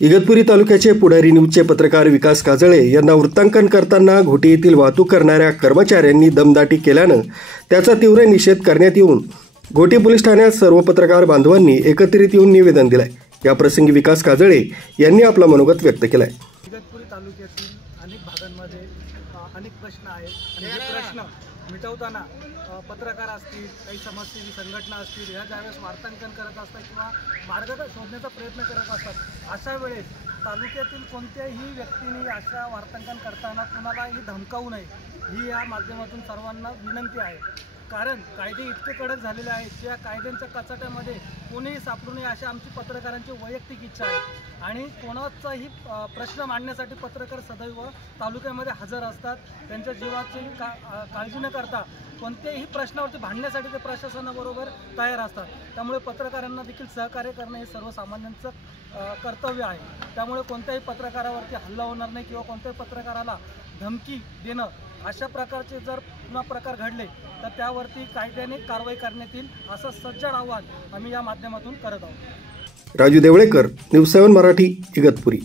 इगतपुरी तालुक्याचे पुढारी न्यूजचे पत्रकार विकास काजळे यांना वृत्तांकन करताना घोटी येथील वाहतूक करणाऱ्या कर्मचाऱ्यांनी दमदाटी केल्यानं त्याचा तीव्र निषेध करण्यात येऊन घोटी पोलीस ठाण्यात सर्व पत्रकार बांधवांनी एकत्रित येऊन निवेदन दिलंय। या प्रसंगी विकास काजळे यांनी आपला मनोगत व्यक्त केलाय। इगतपुरी तालुक्यातील अनेक भागांमध्ये अनेक प्रश्न आहेत आणि हे प्रश्न मिटवताना पत्रकार असतील, काही समाजसेवी संघटना असतील, या ज्यावेळेस वार्तांकन करत असतात किंवा मार्ग शोधण्याचा प्रयत्न करत असतात, अशा वेळेस तालुक्यातील कोणत्याही व्यक्तीने अशा वार्तांकन करताना कुणालाही धमकावू नये ही या माध्यमातून सर्वांना विनंती आहे। कारण कायदे इतके कडक झालेले आहेत की या कायद्यांच्या कचाट्यामध्ये कोणीही सापडू नये अशी आमची पत्रकारांची वैयक्तिक इच्छा आहे आणि कोणाचाही प्रश्न मांडण्यासाठी पत्रकार सदैव तालुक्यामध्ये हजर असतात। त्यांच्या जीवाची काळजी न करता कोणत्याही प्रश्नावरती भांडण्यासाठी ते प्रशासनाबरोबर तयार असतात। त्यामुळे पत्रकारांना देखील सहकार्य करणं हे सर्वसामान्यांचं कर्तव्य आहे। त्यामुळे कोणत्याही पत्रकारावरती हल्ला होणार नाही किंवा कोणत्याही पत्रकाराला धमकी देणं अशा प्रकारचे जर पुन्हा प्रकार घडले तर त्यावरती कायद्याने कारवाई करण्यात येईल असं सज्जड आवाहन आम्ही या माध्यमातून करत आहोत। राजू देवळेकर, न्यूज 7 मराठी, इगतपुरी।